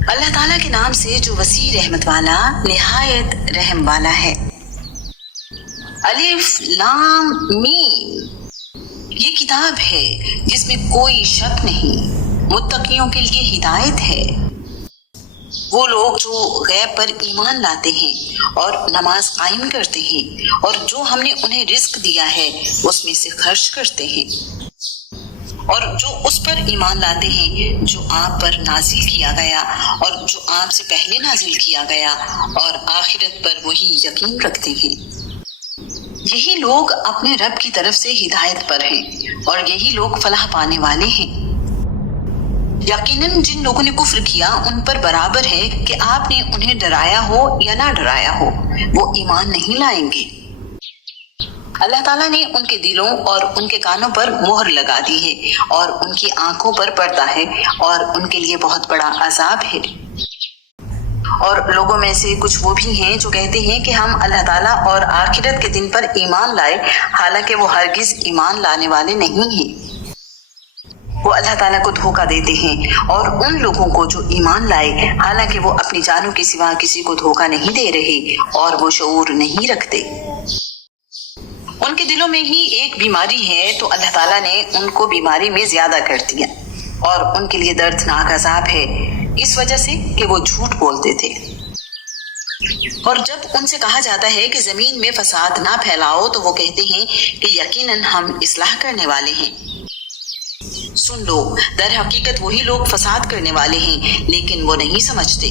اللہ تعالیٰ کے نام سے جو وسیع رحمت والا نہایت رحم والا ہے۔ الف لام میم، یہ کتاب ہے جس میں کوئی شک نہیں، متقیوں کے لیے ہدایت ہے۔ وہ لوگ جو غیب پر ایمان لاتے ہیں اور نماز قائم کرتے ہیں اور جو ہم نے انہیں رزق دیا ہے اس میں سے خرچ کرتے ہیں، اور جو اس پر ایمان لاتے ہیں جو آپ پر نازل کیا گیا اور جو آپ سے پہلے نازل کیا گیا، اور آخرت پر وہی یقین رکھتے ہیں۔ یہی لوگ اپنے رب کی طرف سے ہدایت پر ہیں اور یہی لوگ فلاح پانے والے ہیں۔ یقیناً جن لوگوں نے کفر کیا ان پر برابر ہے کہ آپ نے انہیں ڈرایا ہو یا نہ ڈرایا ہو، وہ ایمان نہیں لائیں گے۔ اللہ تعالیٰ نے ان کے دلوں اور ان کے کانوں پر مہر لگا دی ہے اور ان کی آنکھوں پر پردہ ہے اور ان کے لیے بہت بڑا عذاب ہے۔ اور لوگوں میں سے کچھ وہ بھی ہیں جو کہتے ہیں کہ ہم اللہ تعالیٰ اور آخرت کے دن پر ایمان لائے، حالانکہ وہ ہرگز ایمان لانے والے نہیں ہیں۔ وہ اللہ تعالیٰ کو دھوکہ دیتے ہیں اور ان لوگوں کو جو ایمان لائے حالانکہ وہ اپنی جانوں کے سوا کسی کو دھوکہ نہیں دے رہے اور وہ شعور نہیں رکھتے۔ ان کے دلوں میں ہی ایک بیماری ہے تو اللہ تعالیٰ نے ان کو بیماری میں زیادہ کر دیا، اور ان کے لیے دردناک عذاب ہے اس وجہ سے کہ وہ جھوٹ بولتے تھے۔ اور جب ان سے کہا جاتا ہے کہ زمین میں فساد نہ پھیلاؤ تو وہ کہتے ہیں کہ یقیناً ہم اصلاح کرنے والے ہیں۔ سن لو، در حقیقت وہی لوگ فساد کرنے والے ہیں لیکن وہ نہیں سمجھتے۔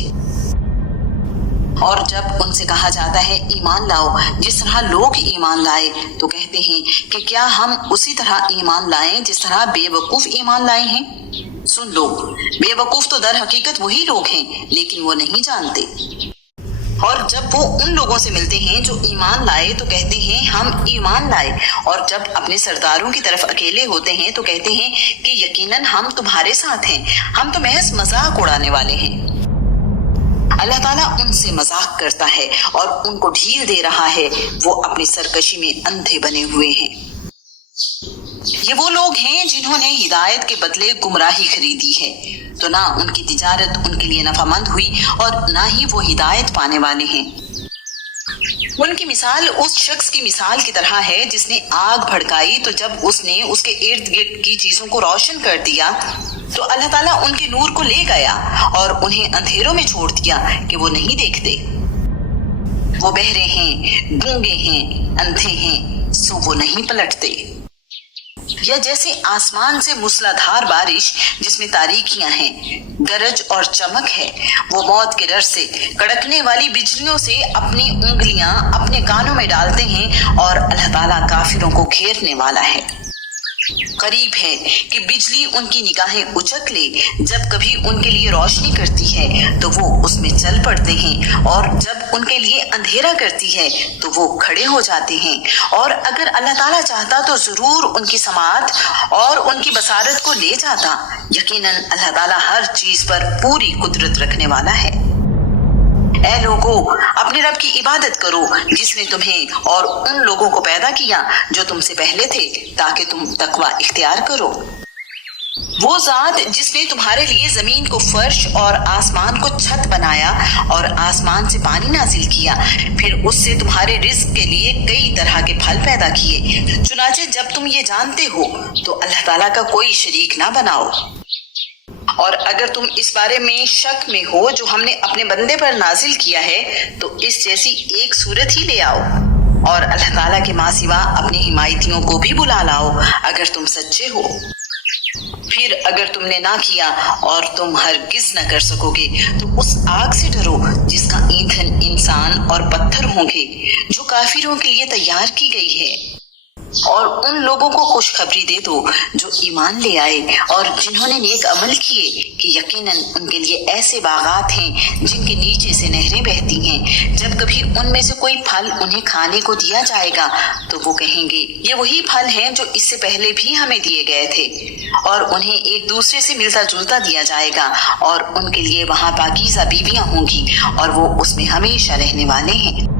اور جب ان سے کہا جاتا ہے ایمان لاؤ جس طرح لوگ ایمان لائے تو کہتے ہیں کہ کیا ہم اسی طرح ایمان لائیں جس طرح بے وقوف ایمان لائے ہیں۔ سن لو، بے وقوف تو در حقیقت وہی لوگ ہیں لیکن وہ نہیں جانتے۔ اور جب وہ ان لوگوں سے ملتے ہیں جو ایمان لائے تو کہتے ہیں ہم ایمان لائے، اور جب اپنے سرداروں کی طرف اکیلے ہوتے ہیں تو کہتے ہیں کہ یقیناً ہم تمہارے ساتھ ہیں، ہم تو محض مذاق اڑانے والے ہیں۔ اللہ تعالیٰ ان سے مذاق کرتا ہے اور ان کو ڈھیل دے رہا ہے، وہ اپنی سرکشی میں اندھے بنے ہوئے ہیں۔ یہ وہ لوگ ہیں جنہوں نے ہدایت کے بدلے گمراہی خریدی ہے، تو نہ ان کی تجارت ان کے لیے نفع مند ہوئی اور نہ ہی وہ ہدایت پانے والے ہیں۔ ان کی مثال اس شخص کی مثال کی طرح ہے جس نے آگ بھڑکائی، تو جب اس نے اس کے ارد گرد کی چیزوں کو روشن کر دیا تو اللہ تعالیٰ ان کے نور کو لے گیا اور انہیں اندھیروں میں چھوڑ دیا کہ وہ نہیں دیکھتے۔ وہ بہرے ہیں، گونگے ہیں، اندھے ہیں، سو وہ نہیں پلٹتے۔ یا جیسے آسمان سے موسلادھار بارش جس میں تاریکیاں ہیں، گرج اور چمک ہے، وہ موت کے ڈر سے کڑکنے والی بجلیوں سے اپنی انگلیاں اپنے کانوں میں ڈالتے ہیں، اور اللہ تعالیٰ کافروں کو گھیرنے والا ہے۔ قریب ہے کہ بجلی ان کی نگاہیں اچک لے، جب کبھی ان کے لیے روشنی کرتی ہے تو وہ اس میں چل پڑتے ہیں، اور جب ان کے لیے اندھیرا کرتی ہے تو وہ کھڑے ہو جاتے ہیں۔ اور اگر اللہ تعالیٰ چاہتا تو ضرور ان کی سماعت اور ان کی بصارت کو لے جاتا، یقیناً اللہ تعالیٰ ہر چیز پر پوری قدرت رکھنے والا ہے۔ اے لوگو، اپنے رب کی عبادت کرو جس نے تمہیں اور ان لوگوں کو پیدا کیا جو تم سے پہلے تھے، تاکہ تم تقوی اختیار کرو۔ وہ ذات جس نے تمہارے لیے زمین کو فرش اور آسمان کو چھت بنایا اور آسمان سے پانی نازل کیا، پھر اس سے تمہارے رزق کے لیے کئی طرح کے پھل پیدا کیے، چنانچہ جب تم یہ جانتے ہو تو اللہ تعالیٰ کا کوئی شریک نہ بناؤ۔ اور اگر تم اس بارے میں شک میں ہو جو ہم نے اپنے بندے پر نازل کیا ہے تو اس جیسی ایک صورت ہی لے آؤ، اور اللہ تعالیٰ کے ماں سوا اپنے حمایتیوں کو بھی بلا لاؤ اگر تم سچے ہو۔ پھر اگر تم نے نہ کیا اور تم ہرگز نہ کر سکو گے تو اس آگ سے ڈرو جس کا ایندھن انسان اور پتھر ہوں گے، جو کافروں کے لیے تیار کی گئی ہے۔ اور ان لوگوں کو خوشخبری دے دو جو ایمان لے آئے اور جنہوں نے نیک عمل کیے کہ یقیناً ان کے لیے ایسے باغات ہیں جن کے نیچے سے نہریں بہتی ہیں، جب کبھی ان میں سے کوئی پھل انہیں کھانے کو دیا جائے گا تو وہ کہیں گے یہ وہی پھل ہیں جو اس سے پہلے بھی ہمیں دیے گئے تھے، اور انہیں ایک دوسرے سے ملتا جلتا دیا جائے گا، اور ان کے لیے وہاں پاکیزہ بیویاں ہوں گی اور وہ اس میں ہمیشہ رہنے والے ہیں۔